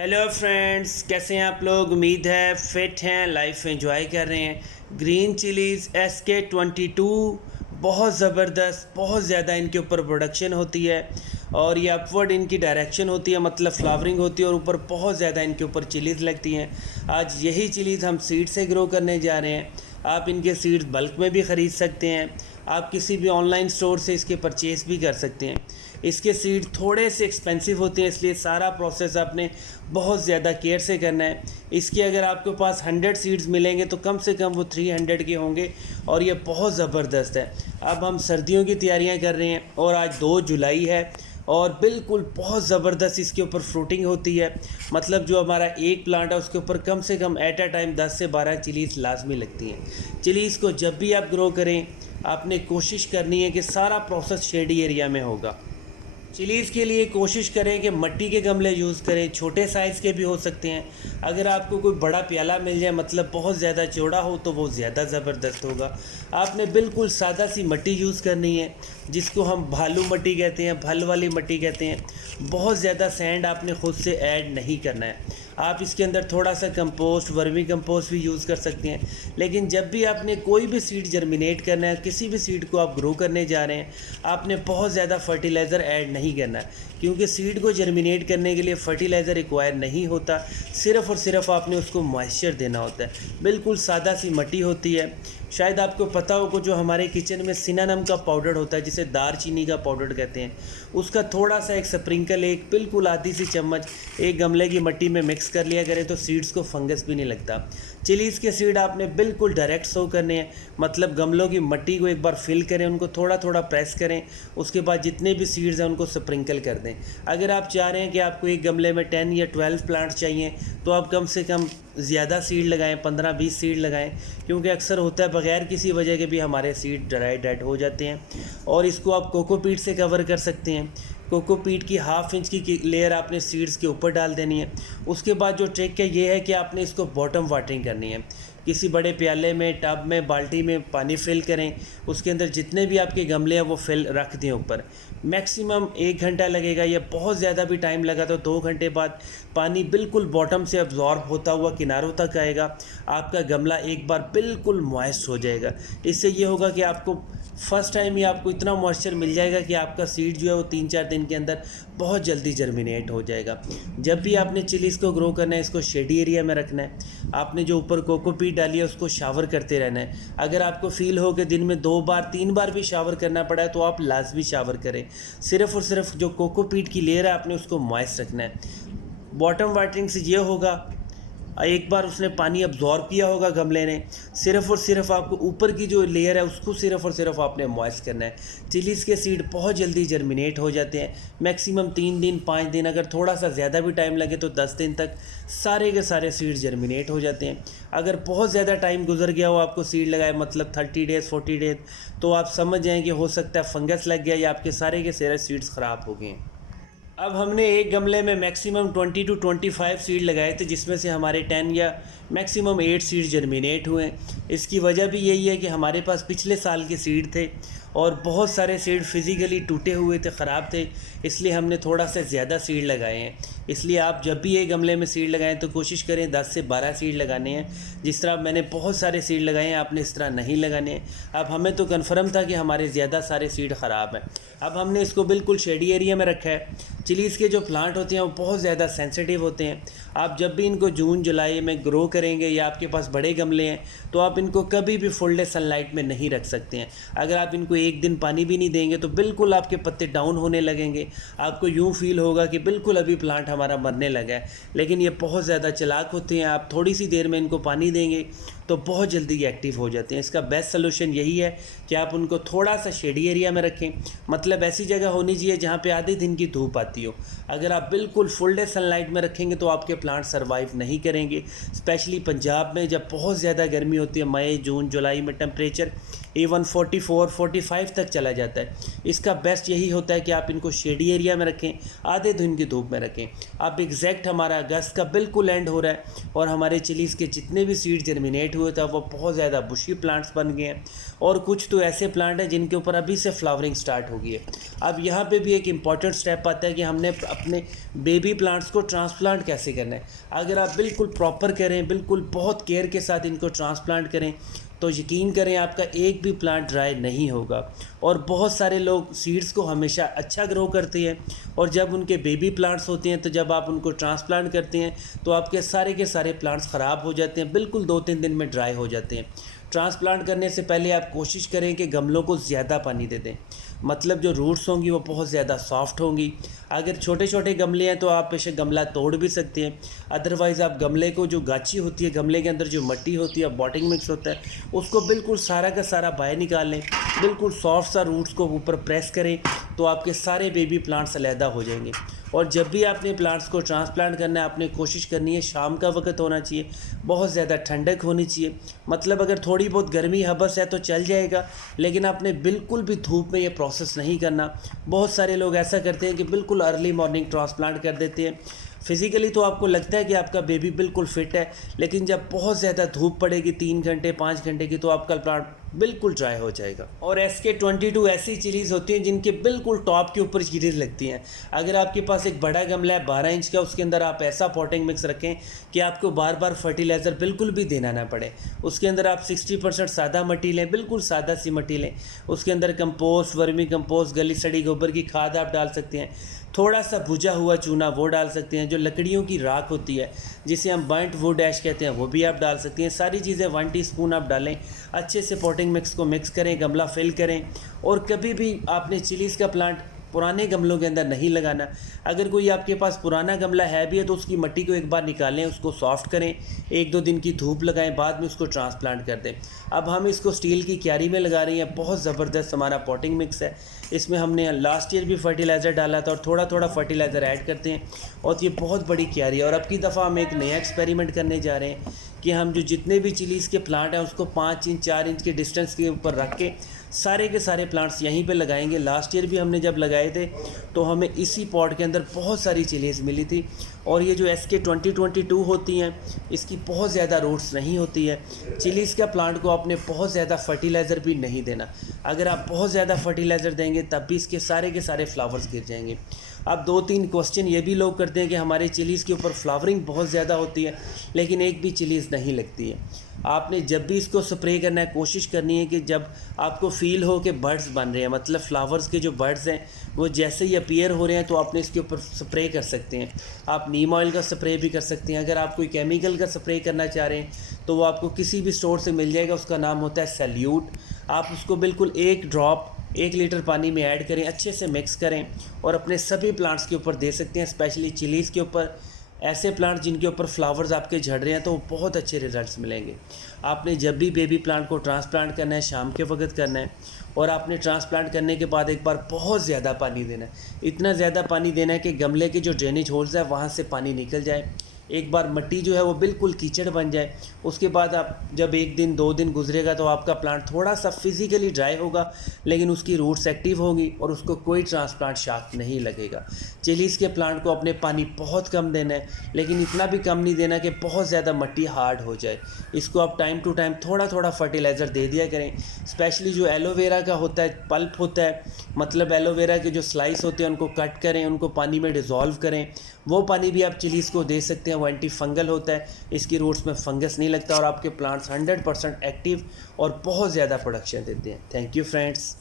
Hello friends, कैसे हैं आप लोग। उम्मीद है फिट हैं, लाइफ एंजॉय कर रहे हैं। ग्रीन चिलीज़ SK22 बहुत ज़बरदस्त, बहुत ज़्यादा इनके ऊपर प्रोडक्शन होती है और ये अपवर्ड इनकी डायरेक्शन होती है, मतलब फ्लावरिंग होती है और ऊपर बहुत ज़्यादा इनके ऊपर चिलीज़ लगती हैं। आज यही चिलीज़ हम सीड से ग्रो करने जा रहे हैं। आप इनके सीड्स बल्क में भी ख़रीद सकते हैं, आप किसी भी ऑनलाइन स्टोर से इसके परचेज़ भी कर सकते हैं। इसके सीड थोड़े से एक्सपेंसिव होते हैं, इसलिए सारा प्रोसेस आपने बहुत ज़्यादा केयर से करना है। इसके अगर आपके पास 100 सीड्स मिलेंगे तो कम से कम वो 300 के होंगे और ये बहुत ज़बरदस्त है। अब हम सर्दियों की तैयारियां कर रहे हैं और आज 2 जुलाई है और बिल्कुल बहुत ज़बरदस्त इसके ऊपर फ्रूटिंग होती है। मतलब जो हमारा एक प्लांट है उसके ऊपर कम से कम एट अ टाइम 10 से 12 चिलीज़ लाजमी लगती हैं। चिलीज़ को जब भी आप ग्रो करें, आपने कोशिश करनी है कि सारा प्रोसेस शेडी एरिया में होगा। चिलीज़ के लिए कोशिश करें कि मिट्टी के गमले यूज़ करें, छोटे साइज़ के भी हो सकते हैं। अगर आपको कोई बड़ा प्याला मिल जाए, मतलब बहुत ज़्यादा चौड़ा हो, तो वो ज़्यादा ज़बरदस्त होगा। आपने बिल्कुल सादा सी मिट्टी यूज़ करनी है, जिसको हम भालू मिट्टी कहते हैं, भल वाली मिट्टी कहते हैं। बहुत ज़्यादा सैंड आपने ख़ुद से ऐड नहीं करना है। आप इसके अंदर थोड़ा सा कंपोस्ट, वर्मी कंपोस्ट भी यूज़ कर सकते हैं। लेकिन जब भी आपने कोई भी सीड जर्मिनेट करना है, किसी भी सीड को आप ग्रो करने जा रहे हैं, आपने बहुत ज़्यादा फर्टिलाइज़र ऐड नहीं करना है, क्योंकि सीड को जर्मिनेट करने के लिए फर्टिलाइज़र रिक्वायर नहीं होता। सिर्फ़ और सिर्फ आपने उसको मॉइस्चर देना होता है। बिल्कुल सादा सी मिट्टी होती है। शायद आपको पता हो कि जो हमारे किचन में सिनामन का पाउडर होता है, जिसे दारचीनी का पाउडर कहते हैं, उसका थोड़ा सा एक स्प्रिंकल, एक बिल्कुल आधी सी चम्मच एक गमले की मिट्टी में मिक्स कर लिया करें तो सीड्स को फंगस भी नहीं लगता। चिलीज़ के सीड आपने बिल्कुल डायरेक्ट सो करने हैं, मतलब गमलों की मिट्टी को एक बार फिल करें, उनको थोड़ा थोड़ा प्रेस करें, उसके बाद जितने भी सीड्स हैं उनको स्प्रिंकल कर दें। अगर आप चाह रहे हैं कि आपको एक गमले में 10 या 12 प्लांट्स चाहिए, तो आप कम से कम ज़्यादा सीड लगाएं, 15-20 सीड लगाएं, क्योंकि अक्सर होता है बग़ैर किसी वजह के भी हमारे सीड ड्राई डेड हो जाते हैं। और इसको आप कोकोपीट से कवर कर सकते हैं। कोकोपीट की 1/2 इंच की लेयर आपने सीड्स के ऊपर डाल देनी है। उसके बाद जो ट्रिक है ये है कि आपने इसको बॉटम वाटरिंग करनी है। किसी बड़े प्याले में, टब में, बाल्टी में पानी फिल करें, उसके अंदर जितने भी आपके गमले हैं वो फिल रख दें ऊपर। मैक्सिमम 1 घंटा लगेगा, या बहुत ज़्यादा भी टाइम लगा तो 2 घंटे बाद पानी बिल्कुल बॉटम से अब्जॉर्ब होता हुआ किनारों तक आएगा। आपका गमला एक बार बिल्कुल मॉइस्ट हो जाएगा। इससे ये होगा कि आपको फ़र्स्ट टाइम ही आपको इतना मॉइस्चर मिल जाएगा कि आपका सीड जो है वो 3-4 दिन के अंदर बहुत जल्दी जर्मिनेट हो जाएगा। जब भी आपने चिलीज़ को ग्रो करना है, इसको शेडी एरिया में रखना है। आपने जो ऊपर कोकोपीट डाली है उसको शावर करते रहना है। अगर आपको फ़ील हो कि दिन में 2 बार 3 बार भी शावर करना पड़ा है, तो आप लाजमी शावर करें। सिर्फ़ और सिर्फ जो कोकोपीट की लेयर है आपने उसको मॉइस्ट रखना है। बॉटम वाटरिंग से ये होगा, एक बार उसने पानी अब्जॉर्ब किया होगा गमले ने, सिर्फ़ और सिर्फ आपको ऊपर की जो लेयर है उसको सिर्फ़ और सिर्फ आपने मॉइस्ट करना है। चिलीज़ के सीड बहुत जल्दी जर्मिनेट हो जाते हैं। मैक्सिमम 3 दिन 5 दिन, अगर थोड़ा सा ज़्यादा भी टाइम लगे तो 10 दिन तक सारे के सारे सीड जर्मिनेट हो जाते हैं। अगर बहुत ज़्यादा टाइम गुजर गया हो आपको सीड लगाए, मतलब 30 डेज़ 40 डेज़, तो आप समझ जाएँ कि हो सकता है फंगस लग गया या आपके सारे के सारे सीड्स ख़राब हो गए। अब हमने एक गमले में मैक्सिमम 20 to 25 सीड लगाए थे, जिसमें से हमारे 10 या मैक्सिमम 8 सीड जर्मिनेट हुए। इसकी वजह भी यही है कि हमारे पास पिछले साल के सीड थे और बहुत सारे सीड फिज़िकली टूटे हुए थे, ख़राब थे, इसलिए हमने थोड़ा सा ज़्यादा सीड लगाए हैं। इसलिए आप जब भी एक गमले में सीड लगाएं तो कोशिश करें 10 से 12 सीड लगाने हैं। जिस तरह मैंने बहुत सारे सीड लगाए हैं, आपने इस तरह नहीं लगाने हैं। अब हमें तो कन्फर्म था कि हमारे ज़्यादा सारे सीड ख़राब हैं। अब हमने इसको बिल्कुल शेडी एरिया में रखा है। चिलीज़ के जो प्लांट होते हैं वो बहुत ज़्यादा सेंसिटिव होते हैं। आप जब भी इनको जून जुलाई में ग्रो करेंगे या आपके पास बड़े गमले हैं, तो आप इनको कभी भी फुल डे सनलाइट में नहीं रख सकते हैं। अगर आप इनको एक दिन पानी भी नहीं देंगे तो बिल्कुल आपके पत्ते डाउन होने लगेंगे। आपको यूँ फील होगा कि बिल्कुल अभी प्लांट हमारा मरने लगा है। लेकिन ये बहुत ज़्यादा चालाक होते हैं। आप थोड़ी सी देर में इनको पानी देंगे तो बहुत जल्दी एक्टिव हो जाते हैं। इसका बेस्ट सलूशन यही है कि आप उनको थोड़ा सा शेडी एरिया में रखें, मतलब ऐसी जगह होनी चाहिए जहाँ पे आधे दिन की धूप आती हो। अगर आप बिल्कुल फुल डे सनलाइट में रखेंगे तो आपके प्लांट सर्वाइव नहीं करेंगे। स्पेशली पंजाब में जब बहुत ज़्यादा गर्मी होती है, मई जून जुलाई में टेम्परेचर इवन 44-45 तक चला जाता है। इसका बेस्ट यही होता है कि आप इनको शेडी एरिया में रखें, आधे दिन की धूप में रखें। अब एग्जैक्ट हमारा अगस्त का बिल्कुल एंड हो रहा है और हमारे चिलीज़ के जितने भी सीड जर्मिनेट हुए थे वो बहुत ज़्यादा बुशी प्लांट्स बन गए हैं और कुछ तो ऐसे प्लांट हैं जिनके ऊपर अभी से फ्लावरिंग स्टार्ट हो गई है। अब यहाँ पे भी एक इम्पॉर्टेंट स्टेप आता है कि हमने अपने बेबी प्लांट्स को ट्रांसप्लांट कैसे करना है। अगर आप बिल्कुल प्रॉपर करें, बिल्कुल बहुत केयर के साथ इनको ट्रांसप्लांट करें तो यकीन करें आपका एक भी प्लांट ड्राई नहीं होगा। और बहुत सारे लोग सीड्स को हमेशा अच्छा ग्रो करते हैं और जब उनके बेबी प्लांट्स होते हैं तो जब आप उनको ट्रांसप्लांट करते हैं तो आपके सारे के सारे प्लांट्स ख़राब हो जाते हैं, बिल्कुल 2-3 दिन में ड्राई हो जाते हैं। ट्रांसप्लांट करने से पहले आप कोशिश करें कि गमलों को ज़्यादा पानी दे दें, मतलब जो रूट्स होंगी वो बहुत ज़्यादा सॉफ्ट होंगी। अगर छोटे छोटे गमले हैं तो आप बेशक गमला तोड़ भी सकते हैं, अदरवाइज़ आप गमले को जो गाची होती है, गमले के अंदर जो मिट्टी होती है, बॉटिंग मिक्स होता है, उसको बिल्कुल सारा का सारा बाहर निकाल लें, बिल्कुल सॉफ्ट सा रूट्स को ऊपर प्रेस करें तो आपके सारे बेबी प्लांट्स अलहदा हो जाएंगे। और जब भी आपने प्लांट्स को ट्रांसप्लांट करना है आपने कोशिश करनी है शाम का वक्त होना चाहिए, बहुत ज़्यादा ठंडक होनी चाहिए। मतलब अगर थोड़ी बहुत गर्मी हबस है तो चल जाएगा, लेकिन आपने बिल्कुल भी धूप में ये प्रोसेस नहीं करना। बहुत सारे लोग ऐसा करते हैं कि बिल्कुल अर्ली मॉर्निंग ट्रांसप्लांट कर देते हैं। फिज़िकली तो आपको लगता है कि आपका बेबी बिल्कुल फिट है, लेकिन जब बहुत ज़्यादा धूप पड़ेगी 3 घंटे 5 घंटे की तो आपका प्लांट बिल्कुल ड्राई हो जाएगा। और SK22 ऐसी चिलीज़ होती हैं जिनके बिल्कुल टॉप के ऊपर चिलीज़ लगती हैं। अगर आपके पास एक बड़ा गमला है 12 इंच का, उसके अंदर आप ऐसा पॉटिंग मिक्स रखें कि आपको बार बार फर्टिलाइज़र बिल्कुल भी देना ना पड़े। उसके अंदर आप 60% सादा मिट्टी लें, बिल्कुल सादा सी मिट्टी लें। उसके अंदर कंपोस्ट, वर्मी कंपोस्ट, गली सड़ी गोबर की खाद आप डाल सकते हैं, थोड़ा सा भुजा हुआ चूना वो डाल सकते हैं, जो लकड़ियों की राख होती है जिसे हम बर्न्ट वुड ऐश कहते हैं वो भी आप डाल सकते हैं। सारी चीज़ें 1 टीस्पून आप डालें, अच्छे से पॉटिंग मिक्स को मिक्स करें, गमला फिल करें। और कभी भी आपने चिलीज़ का प्लांट पुराने गमलों के अंदर नहीं लगाना। अगर कोई आपके पास पुराना गमला है भी है तो उसकी मिट्टी को एक बार निकालें, उसको सॉफ्ट करें, 1-2 दिन की धूप लगाएं, बाद में उसको ट्रांसप्लांट कर दें। अब हम इसको स्टील की क्यारी में लगा रहे हैं। बहुत ज़बरदस्त हमारा पॉटिंग मिक्स है। इसमें हमने लास्ट ईयर भी फर्टिलाइज़र डाला था और थोड़ा थोड़ा फर्टिलाइज़र ऐड करते हैं और ये बहुत बड़ी क्यारी है। और अब की दफ़ा हम एक नया एक्सपेरिमेंट करने जा रहे हैं कि हम जो जितने भी चिलीज़ के प्लांट हैं उसको 5 इंच 4 इंच के डिस्टेंस के ऊपर रख के सारे के सारे प्लांट्स यहीं पे लगाएंगे। लास्ट ईयर भी हमने जब लगाए थे तो हमें इसी पॉट के अंदर बहुत सारी चिलीज़ मिली थी। और ये जो SK2022 होती हैं इसकी बहुत ज़्यादा रूट्स नहीं होती है। चिलीज़ का प्लांट को आपने बहुत ज़्यादा फर्टिलाइज़र भी नहीं देना। अगर आप बहुत ज़्यादा फर्टिलाइज़र देंगे तब भी इसके सारे के सारे फ्लावर्स गिर जाएंगे। अब 2-3 क्वेश्चन ये भी लोग करते हैं कि हमारे चिलीज़ के ऊपर फ्लावरिंग बहुत ज़्यादा होती है लेकिन एक भी चिलीज़ नहीं लगती है। आपने जब भी इसको स्प्रे करना है कोशिश करनी है कि जब आपको फ़ील हो कि बर्ड्स बन रहे हैं, मतलब फ्लावर्स के जो बर्ड्स हैं वो जैसे ही अपीयर हो रहे हैं तो आपने इसके ऊपर स्प्रे कर सकते हैं। आप नीम ऑयल का स्प्रे भी कर सकते हैं। अगर आप कोई केमिकल का स्प्रे करना चाह रहे हैं तो वो आपको किसी भी स्टोर से मिल जाएगा, उसका नाम होता है सैल्यूट। आप उसको बिल्कुल 1 ड्रॉप 1 लीटर पानी में ऐड करें, अच्छे से मिक्स करें और अपने सभी प्लांट्स के ऊपर दे सकते हैं, स्पेशली चिलीज़ के ऊपर। ऐसे प्लांट जिनके ऊपर फ्लावर्स आपके झड़ रहे हैं तो बहुत अच्छे रिजल्ट्स मिलेंगे। आपने जब भी बेबी प्लांट को ट्रांसप्लांट करना है शाम के वक्त करना है और आपने ट्रांसप्लांट करने के बाद एक बार बहुत ज़्यादा पानी देना है। इतना ज़्यादा पानी देना है कि गमले के जो ड्रेनेज होल्स है वहाँ से पानी निकल जाए, एक बार मिट्टी जो है वो बिल्कुल कीचड़ बन जाए। उसके बाद आप जब 1 दिन 2 दिन गुजरेगा तो आपका प्लांट थोड़ा सा फिज़िकली ड्राई होगा लेकिन उसकी रूट्स एक्टिव होगी और उसको कोई ट्रांसप्लांट शाख नहीं लगेगा। चिलीज़ के प्लांट को अपने पानी बहुत कम देना है, लेकिन इतना भी कम नहीं देना कि बहुत ज़्यादा मिट्टी हार्ड हो जाए। इसको आप टाइम टू टाइम थोड़ा थोड़ा फर्टिलाइज़र दे दिया करें। स्पेशली जो एलोवेरा का होता है, पल्प होता है, मतलब एलोवेरा के जो स्लाइस होते हैं उनको कट करें, उनको पानी में डिज़ोल्व करें, वो पानी भी आप चिलीज़ को दे सकते हैं। वो एंटी फंगल होता है, इसकी रूट्स में फंगस नहीं लगता और आपके प्लांट्स 100% एक्टिव और बहुत ज़्यादा प्रोडक्शन देते हैं। Thank you friends.